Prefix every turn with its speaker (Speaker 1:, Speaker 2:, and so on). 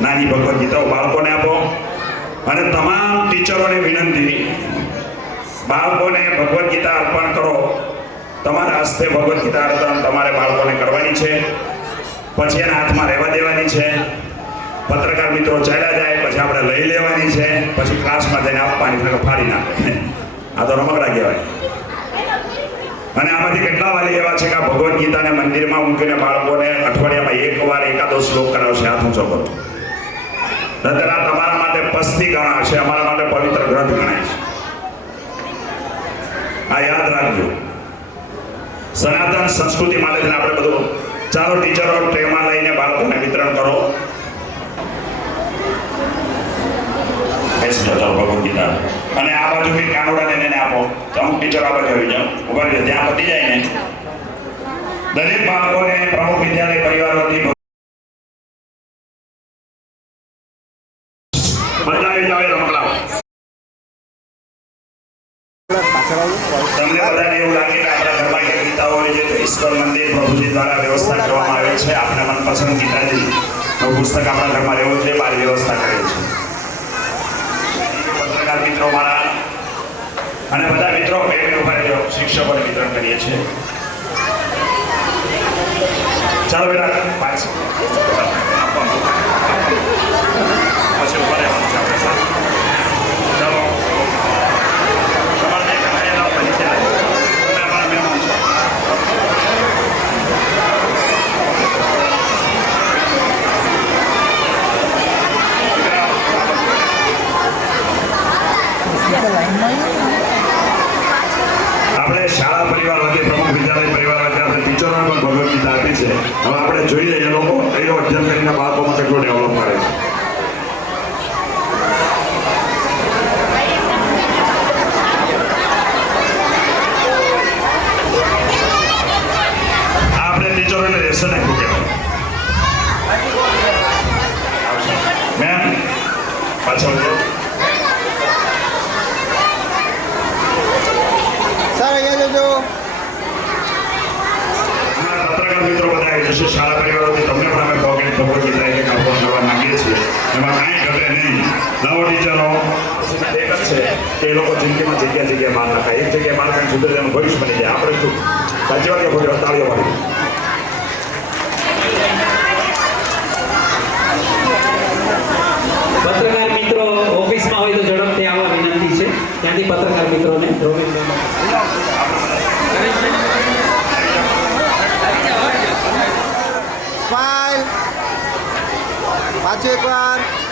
Speaker 1: નાની ભગવદ્ ગીતાઓ બાળકોને આપો. અને તમામ ટીચરોને વિનંતી. બાળકોને ભગવદ્ ગીતા અર્પણ કરો. તમારા હસ્તે ભગવદ્ ગીતા અર્પણ તમારે બાળકોને કરવાની છે. પછી એના હાથમાં રહેવા દેવાની છે. પત્રકાર મિત્રો ચાલ્યા જાય, પછી આપણે લઈ લેવાની છે. પછી ક્લાસમાં જઈને આપવાની ફાડી નાખે. આ તો રમકડા કહેવાય. અને આમાંથી કેટલા વાલી એવા છે કે ભગવદ્ ગીતાને મંદિરમાં મૂકીને બાળકોને અઠવાડિયામાં એક વાર એકાદો શ્લોક કરાવશે. હાથ ઊંચો કરો. નહીતર આ તમારા માટે પસ્તી ગણા અમારા માટે પવિત્ર ગ્રંથ ગણાય છે. આ યાદ રાખજો. સનાતન સંસ્કૃતિ માટે આપણે બધું ચાલો ટીચરો ટ્રેમાં લઈને બાળકોને વિતરણ કરો. અને આ બાજુ બી કાનોડાને એને આપો. તો અમુક ટીચર આ બાજુ આવી જાઓ. ઊભા ત્યાં પતી જાય ને. દરેક બાળકોને પ્રમુખ વિદ્યાલય પરિવાર વતી બદલાવી જાઓ એ રમકડાઓ તમને બધાને એવું લાગે કે આપણા ઘરમાં ક્યાંક ગીતા હોય ઈશ્વર મંદિર પ્રભુજી દ્વારા વ્યવસ્થા કરવામાં આવે છે? આપણા મનપસંદ ગીતાજી. નું પુસ્તક આપણા ઘરમાં રહેવું જોઈએ મારી વ્યવસ્થા કરે છે. પત્રકાર મિત્રો મારા અને બધા મિત્રો બે બે ઊભા શિક્ષકોને વિતરણ કરીએ છીએ. ચાલો બેટા પાછળ પછી ઊભા રહેવાનું છે આપણે સાથે. ચાલો તમારે જે કહેવાય એના ઉપર નીચે લાગો. તમે અમારા મહેમાન છો. આપણે શાળા પરિવાર વતી પ્રમુખ વિદ્યાલય પરિવાર વતી આપણે ટીચરોને પણ ભગવદ ગીતા આપી છે. હવે આપણે જોઈએ એ લોકો એનો અધ્યયન કરીને બાળકોમાં કેટલું ડેવલપ કરે છે. આપણે ટીચરોને રહેશે ને કહેવાય મેમ પાછળ જાઓ.
Speaker 2: સર અહીંયા જજો
Speaker 1: અમારા પત્રકાર મિત્રો સારા પરિવારોથી તમને પણ અમે ભગવદ્ ગીતા એક આપવા કરવા માંગીએ છીએ. એમાં કાંઈ ઘટે નહીં. નવો ટીચરો. એક જ છે એ લોકો જિંદગીમાં જગ્યા જગ્યા બહાર નાખાય. એક જગ્યાએ બહાર કાંઈ સુધરે એનું ભવિષ્ય બની જાય. આપણે શું? સાચી વાત કે વાત? તાળીઓ વાળી.
Speaker 3: પત્રકાર મિત્રો ઓફિસમાં હોય તો ઝડપથી આવવા વિનંતી છે. ત્યાંથી પત્રકાર મિત્રોને રોમિંગ.
Speaker 2: 接谢。